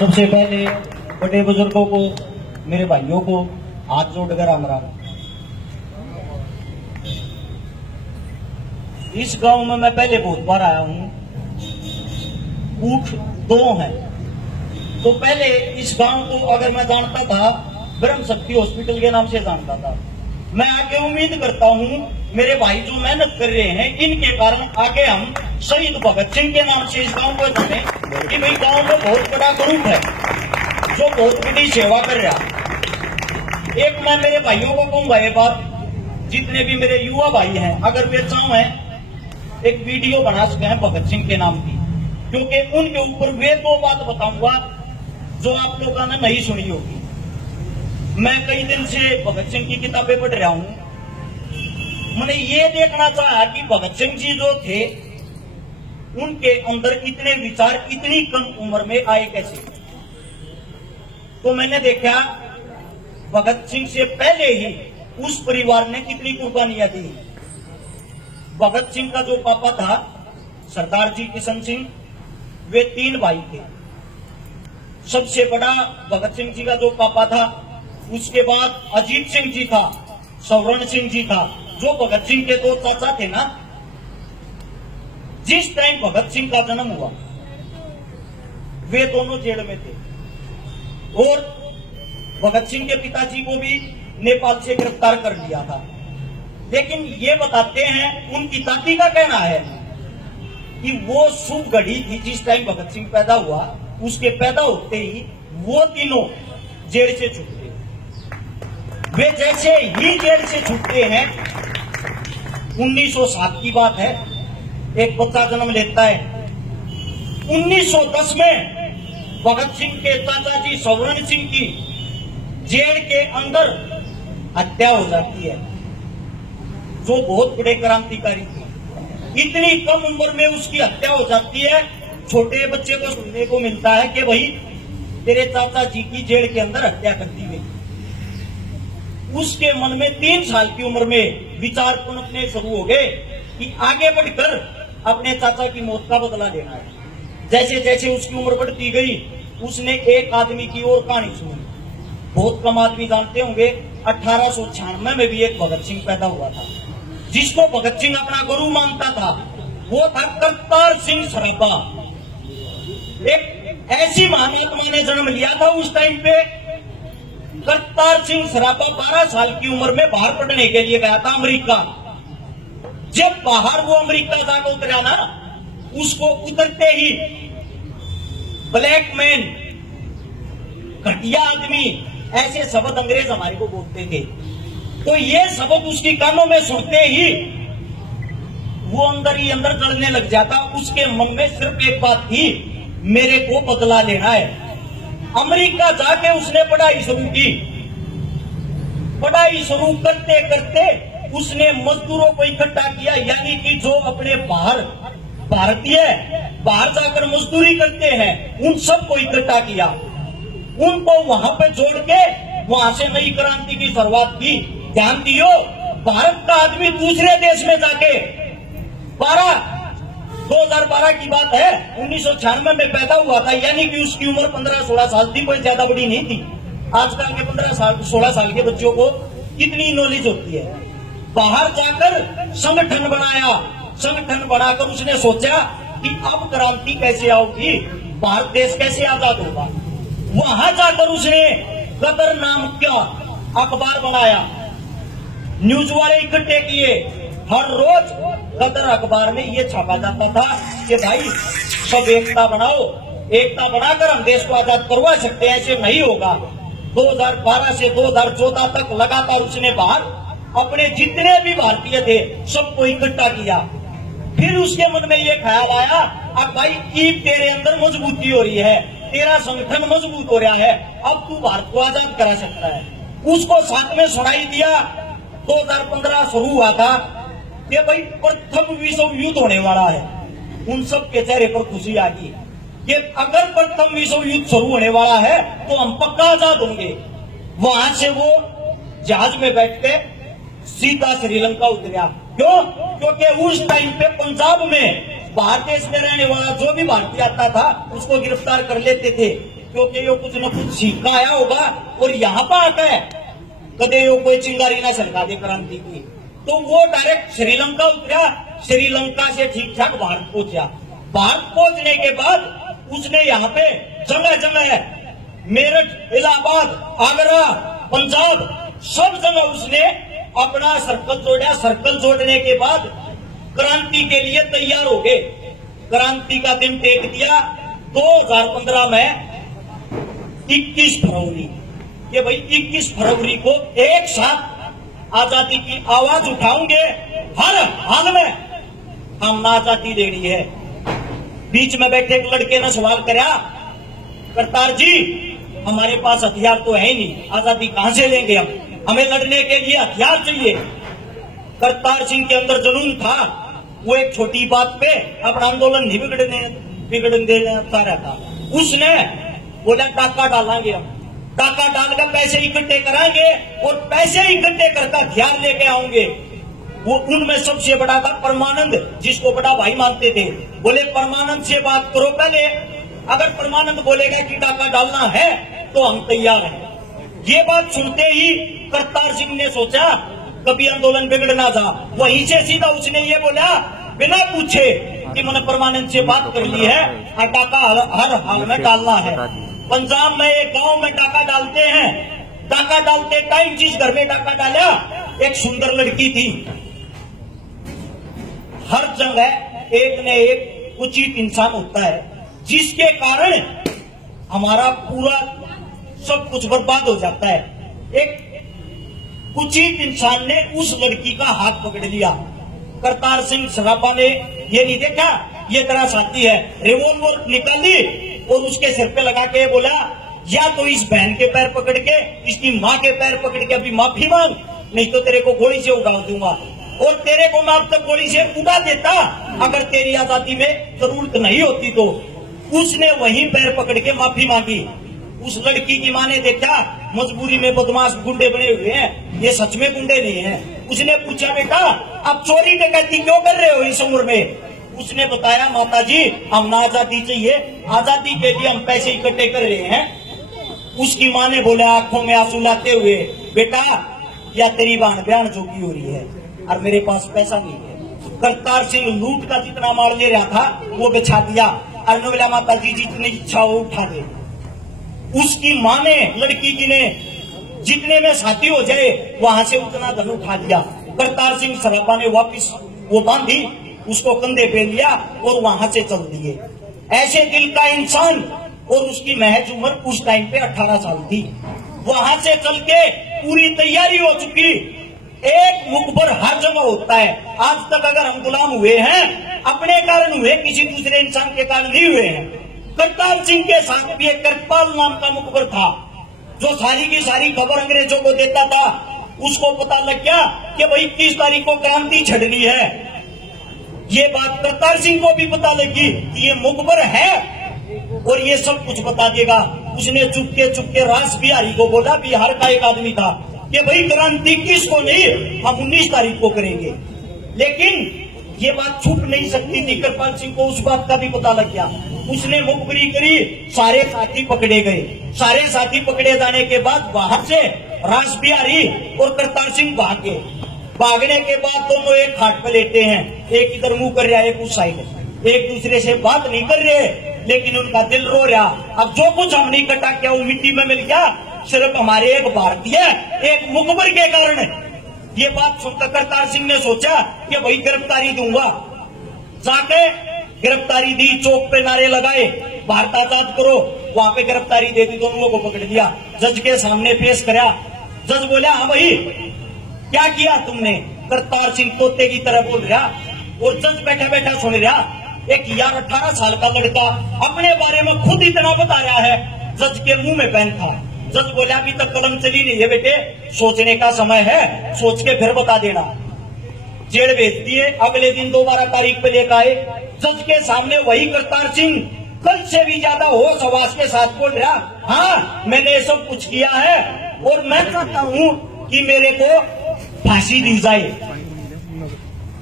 सबसे पहले बड़े बुजुर्गों को, मेरे भाइयों को हाथ जोड़कर राम राम। इस गांव में मैं पहले बहुत बार आया हूं। ऊंट दो हैं। तो पहले इस गांव को अगर मैं जानता था, ब्रह्म शक्ति हॉस्पिटल के नाम से जानता था। मैं आगे उम्मीद करता हूं मेरे भाई जो मेहनत कर रहे हैं, इनके कारण आगे हम शहीद भगत सिंह के नाम से इस गांव को जाने कि भाई गांव में बहुत बड़ा ग्रुप है जो बहुत बड़ी सेवा कर रहा। एक मैं मेरे भाइयों को कहूंगा ये बात, जितने भी मेरे युवा भाई हैं, अगर वे चाहें एक वीडियो बना सकते हैं भगत सिंह के नाम की, क्योंकि उनके ऊपर वे दो बात बताऊंगा जो आप लोगों ने नहीं सुनी होगी। मैं कई दिन से भगत सिंह की किताबें पढ़ रहा हूं। मैंने ये देखना चाहा कि भगत सिंह जी जो थे उनके अंदर इतने विचार इतनी कम उम्र में आए कैसे। तो मैंने देखा भगत सिंह से पहले ही उस परिवार ने कितनी कुर्बानियां दी। भगत सिंह का जो पापा था सरदार जी किशन सिंह, वे 3 भाई थे। सबसे बड़ा भगत सिंह जी का जो पापा था, उसके बाद अजीत सिंह जी था, सवर्ण सिंह जी था, जो भगत सिंह के 2 चाचा थे ना। जिस टाइम भगत सिंह का जन्म हुआ वे दोनों जेल में थे और भगत सिंह के पिताजी को भी नेपाल से गिरफ्तार कर लिया था। लेकिन ये बताते हैं, उनकी दादी का कहना है कि वो शुभ घड़ी थी जिस टाइम भगत सिंह पैदा हुआ, उसके पैदा होते ही वो तीनों जेल से छूट गए। वे जैसे ही जेल से छूटते हैं, 1907 की बात है, एक बच्चा जन्म लेता है। 1910 में भगत सिंह के चाचा जी सवर्ण सिंह की जेल के अंदर हत्या हो जाती है, जो बहुत बड़े क्रांतिकारी थे। इतनी कम उम्र में उसकी हत्या हो जाती है। छोटे बच्चे को सुनने को मिलता है कि भाई तेरे चाचा जी की जेल के अंदर हत्या कर दी गई। उसके मन में 3 साल की उम्र में विचार पनपने शुरू हो गए कि आगे बढ़कर अपने चाचा की मौत का बदला लेना है। जैसे जैसे उसकी उम्र बढ़ती गई, उसने एक आदमी की और कहानी सुनी। बहुत कम आदमी जानते होंगे, 1896 में भी एक भगत सिंह पैदा हुआ था, जिसको भगत सिंह अपना गुरु मानता था। वो था करतार सिंह सराभा। एक ऐसी महात्मा ने जन्म लिया था उस टाइम पे। करतार सिंह सराभा 12 साल की उम्र में बाहर पढ़ने के लिए गया था अमेरिका। जब बाहर वो अमेरिका जाकर उतरा ना, उसको उतरते ही ब्लैक मैन, घटिया आदमी, ऐसे शब्द अंग्रेज हमारे को बोलते थे। तो ये शब्द उसकी कानों में सुनते ही वो अंदर ही अंदर जलने लग जाता। उसके मन में सिर्फ एक बात थी, मेरे को बदला लेना है। अमेरिका जाके उसने पढ़ाई शुरू की। पढ़ाई शुरू करते करते उसने मजदूरों को इकट्ठा किया, यानी कि जो अपने भारतीय बाहर जाकर मजदूरी करते हैं, उन सबको इकट्ठा किया। उनको वहां पे जोड़ के वहां से नई क्रांति की शुरुआत की। ध्यान दियो, भारत का आदमी दूसरे देश में जाके 2012 की बात है, 1996 में पैदा हुआ था, यानी कि उसकी उम्र 15-16 साल थी, कोई ज्यादा बड़ी नहीं थी। आजकल के 15-16 साल के बच्चों को कितनी नॉलेज होती है। बाहर जाकर संगठन बनाया। संगठन बनाकर उसने सोचा कि अब क्रांति कैसे आओगी, भारत देश कैसे आजाद होगा। वहां जाकर उसने गदर नाम का अखबार बनाया। न्यूज वाले इकट्ठे किए। हर रोज गदर अखबार में ये छापा जाता था कि भाई सब एकता बनाओ, एकता बनाकर हम देश को आजाद करवा सकते हैं, ऐसे नहीं होगा। 2012 से 2014 तक लगातार उसने बाहर अपने जितने भी भारतीय थे सबको इकट्ठा किया। फिर उसके मन में ये ख्याल आया, अब भाई की तेरे अंदर मजबूती हो रही है, तेरा संगठन मजबूत हो रहा है, अब तू भारत को आजाद करा सकता है। उसको साथ में सुनाई दिया। 2015 शुरू हुआ था कि भाई प्रथम विश्व युद्ध होने वाला है। उन सब के चेहरे पर खुशी आ गई कि अगर प्रथम विश्व युद्ध शुरू होने वाला है तो हम पक्का आजाद होंगे। वहां से वो जहाज में बैठ के सीधा श्रीलंका उतरा। क्यों? क्योंकि उस टाइम पे पंजाब में बाहर देश में रहने वाला जो भी भारतीय आता था उसको गिरफ्तार कर लेते थे। क्योंकि यो कुछ न कुछ सीख का आया होगा और यहाँ पर आता है कदे यो कोई चिंगारी ना सरका दे क्रांति की। तो वो डायरेक्ट श्रीलंका उतरा, श्रीलंका से ठीक ठाक भारत पहुंचा। भारत पहुंचने के बाद उसने यहाँ पे जगह जगह मेरठ, इलाहाबाद, आगरा, पंजाब सब जगह उसने अपना सर्कल जोड़ा। सर्कल जोड़ने के बाद क्रांति के लिए तैयार हो गए। क्रांति का दिन टेक दिया 2015 में 21 फरवरी। ये भाई 21 फरवरी को एक साथ आजादी की आवाज उठाओगे, हर हाल में हमने आजादी देनी है। बीच में बैठे एक लड़के ने सवाल करा, करतार जी हमारे पास हथियार तो है ही नहीं, आजादी कहां से लेंगे हम, हमें लड़ने के लिए हथियार चाहिए। करतार सिंह के अंदर जुनून था, वो एक छोटी बात पे अपना आंदोलन नहीं बिगड़ने देना चाह रहा था। उसने बोला डाका डालेंगे हम, डाका डालकर पैसे इकट्ठे कराएंगे और पैसे इकट्ठे करके हथियार लेके आएंगे। वो उनमें सबसे बड़ा था परमानंद, जिसको बड़ा भाई मानते थे। बोले परमानंद से बात करो पहले, अगर परमानंद बोलेगा कि डाका डालना है तो हम तैयार हैं। ये बात सुनते ही करतार सिंह ने सोचा कभी आंदोलन बिगड़ ना जा। वहीं से सीधा उसने ये बोला बिना पूछे कि मैंने परमानंद से बात कर ली है और डाका हर हाल में डालना है। पंजाब में एक गांव में डाका डालते हैं। डाका डालते टाइम जिस घर में डाका डाला एक सुंदर लड़की थी। हर जगह एक न एक उचित इंसान होता है जिसके कारण हमारा पूरा सब कुछ बर्बाद हो जाता है। एक उचित इंसान ने उस लड़की का हाथ पकड़ लिया। करतार सिंह सराबा ने ये नहीं देखा ये तेरा साथी है, रिवॉल्वर निकाली और उसके सिर पे लगा के बोला या तो इस बहन के पैर पकड़ के इसकी माँ के पैर पकड़ के अभी माफी मांग, नहीं तो तेरे को गोली से उड़ा दूंगा। और तेरे को मैं अब तक गोली से उड़ा देता अगर तेरी आजादी में जरूरत नहीं होती तो। उसने वहीं पैर पकड़ के माफी मांगी। उस लड़की की माँ ने देखा मजबूरी में बदमाश गुंडे बने हुए हैं, ये सच में गुंडे नहीं है। उसने पूछा बेटा आप चोरी डकैती क्यों कर रहे हो इस उम्र में? उसने बताया माता जी हम आजादी चाहिए, आजादी के लिए हम पैसे इकट्ठे कर रहे हैं। उसकी माँ ने बोला आंखों में आंसू लाते हुए बेटा या तेरी बहन बयान जोगी हो रही है और मेरे पास पैसा नहीं है। करतार सिंह लूट का जितना माल ले रहा था वो बिछा दिया और बोला माता जी जितनी इच्छा हो उठा दे। उसकी माँ ने लड़की की ने जितने में साथी हो जाए वहां से उतना धन उठा लिया। करतार सिंह सराबा ने वापिस वो बांधी, उसको कंधे पे लिया और वहां से चल दिए। ऐसे दिल का इंसान और उसकी महज उम्र उस टाइम पे 18 साल थी। वहां से चल के पूरी तैयारी हो चुकी। एक मुखबर हर जगह होता है। आज तक अगर हम गुलाम हुए हैं अपने कारण हुए, किसी दूसरे इंसान के कारण नहीं हुए हैं। करतार सिंह के साथ भी एक करपाल नाम का मुखबर था जो सारी की सारी खबर अंग्रेजों को देता था। उसको पता लग गया कि भाई 21 तारीख को क्रांति छड़नी है। ये बात करतार सिंह को भी पता लगी कि ये मुखबर है और ये सब कुछ बता देगा। उसने चुपके रास बिहारी को बोला, बिहार का एक आदमी था, कि भाई क्रांति किसको नहीं हम 19 तारीख को करेंगे। लेकिन ये बात छुप नहीं सकती थी। करपाल सिंह को उस बात का भी पता लग गया। उसने मुखबरी करी, सारे साथी पकड़े गए। सारे साथी पकड़े जाने के बाद बाहर से रास बिहारी और करतार सिंह भाग गए। भागने के बाद दोनों एक खाट पे लेटे हैं, एक इधर मुंह कर रहा है एक उस साइड, एक दूसरे से बात नहीं कर रहे लेकिन उनका दिल रो रहा। अब जो कुछ हमने इकट्ठा किया वो मिट्टी में मिल गया, सिर्फ हमारे एक भारतीय एक मुखबर के कारण। ये बात सुनकर करतार सिंह ने सोचा कि भाई गिरफ्तारी दूंगा। जाके गिरफ्तारी दी, चौक पे नारे लगाए भारत आजाद करो। वहां पे गिरफ्तारी दे दी, दोनों को पकड़ लिया, जज के सामने पेश करा। जज बोला हाँ भाई क्या किया तुमने? करतार सिंह तोते की तरह बोल रहा और जज बैठा बैठा सुन रहा। एक 18 साल का लड़का अपने बारे में खुद इतना बता रहा है, जज के मुंह में पेन था। जज बोला अभी तक कलम चली नहीं है बेटे, सोचने का समय है, सोच के फिर बता देना। जेल भेज दिए। अगले दिन दोबारा तारीख पे लेकर आए। जज के सामने वही करतार सिंह कल से भी ज्यादा होश हवास के साथ बोल रहा, हाँ मैंने ये सब कुछ किया है और मैं चाहता हूँ कि मेरे को फांसी दी जाए।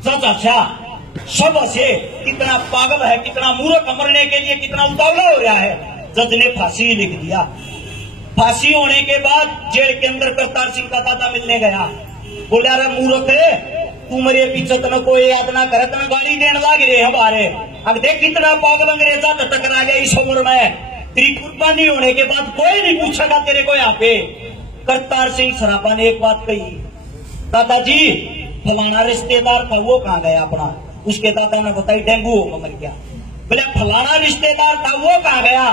जज अच्छा सब से कितना पागल है, कितना मूर्ख, मरने के लिए कितना उतावला हो रहा है। जज ने फांसी लिख दिया। फांसी होने के बाद जेल के अंदर करतार सिंह का दादा मिलने गया। बोला रे मूर्ख तू मेरे पीछे तना कोई याद ना करे, तना गाड़ी देने लाग रहे हमारे, अब देख कितना पागल अंग्रेजा टकरा गया इस उम्र में, तेरी कुर्बानी होने के बाद कोई नहीं पूछेगा तेरे को यहाँ पे। करतार सिंह सराबा ने एक बात कही, दादाजी फलाना रिश्तेदार था वो कहाँ गया अपना? उसके दादा ने बताई डेंगू होगा मर गया। बोले फलाना रिश्तेदार था वो कहाँ गया?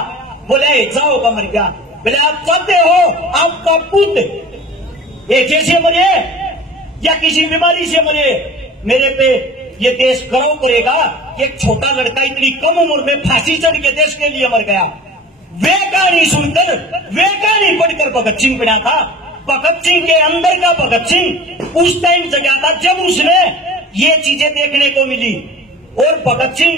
बोले ऐसा होगा मर गया। बोले आप चाहते हो आपका पुत्र ऐसे से मरे या किसी बीमारी से मरे? मेरे पे ये देश गर्व करेगा कि एक छोटा लड़का इतनी कम उम्र में फांसी चढ़ के देश के लिए मर गया। वे कहानी सुनकर, वे कहानी पढ़कर भगत सिंह बना था। भगत सिंह के अंदर का भगत सिंह उस टाइम जगा था जब उसने ये चीजें देखने को मिली। और भगत सिंह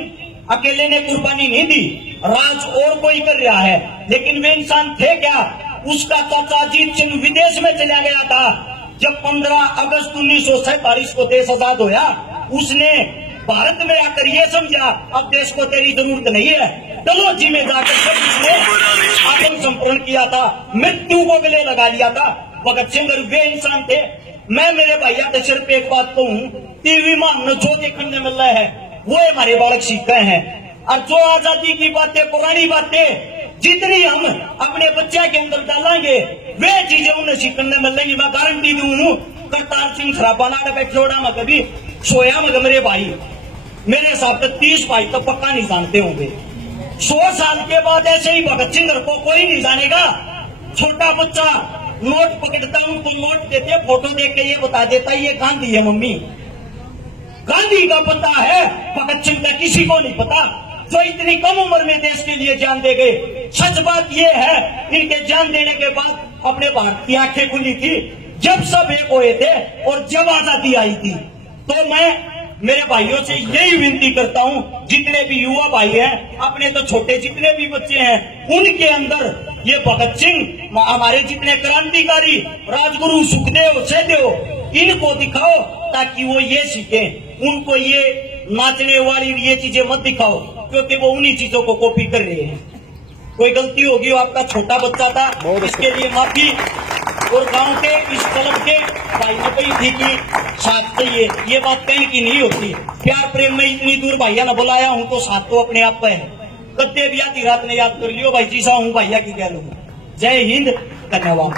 अकेले ने कुर्बानी नहीं दी, राज और कोई कर रहा है, लेकिन वे इंसान थे क्या? उसका चाचा अजीत सिंह विदेश में चला गया था जब 15 अगस्त 1947 को देश आजाद होया। उसने भारत में आकर ये समझा अब देश को तेरी जरूरत नहीं है, डलहौजी में जाकर सब उसने आत्मसमर्पण किया था, मृत्यु को गले लगा लिया था। भगत सिंह वे इंसान थे। मैं मेरे भैया के सिर पे एक बात कहूँ, टीवी में हमने जो देखने मिल रहा है वो हमारे बालक सीख रहे हैं। और जो आजादी की बातें, पुरानी बातें जितनी हम अपने बच्चे के अंदर डालेंगे वे चीजें उन्हें सीखने मिलेंगी। मैं गारंटी दूं, करतार सिंह सराबा ना बैठोड़ा में कभी सोया मगर मेरे भाई, मेरे हिसाब से 30 भाई तो पक्का नहीं जानते होंगे। 100 साल के बाद ऐसे ही भगत सिंह को कोई नहीं जानेगा। छोटा बच्चा नोट पकड़ता हूं तो नोट देते, फोटो देख के ये बता देता ये गांधी है मम्मी। गांधी का पता है, भगत सिंह का किसी को नहीं पता, जो इतनी कम उम्र में देश के लिए जान दे गए। सच बात ये है, इनके जान देने के बाद अपने भारत की आंखें खुली थी जब सब एक हुए थे और जब आजादी आई थी। तो मैं मेरे भाइयों से यही विनती करता हूं, जितने भी युवा भाई हैं, अपने तो छोटे जितने भी बच्चे हैं, उनके अंदर ये भगत सिंह, हमारे जितने क्रांतिकारी राजगुरु सुखदेव, सहदेव, इनको दिखाओ ताकि वो ये सीखें। उनको ये नाचने वाली ये चीजें मत दिखाओ, क्योंकि वो उन्हीं चीजों को कॉपी कर रहे हैं। कोई गलती होगी, वो आपका छोटा बच्चा था, इसके लिए माफी। और गांव के इस क्लब के भाई ने कही थी कि साथ चाहिए, ये बात कहने की नहीं होती। प्यार प्रेम में इतनी दूर भैया ने बुलाया हूं तो साथ तो अपने आप पे है। कद्दे भी आती रात ने याद कर लियो भाई जी सा हूँ भैया की कह लूंगा। जय हिंद, धन्यवाद।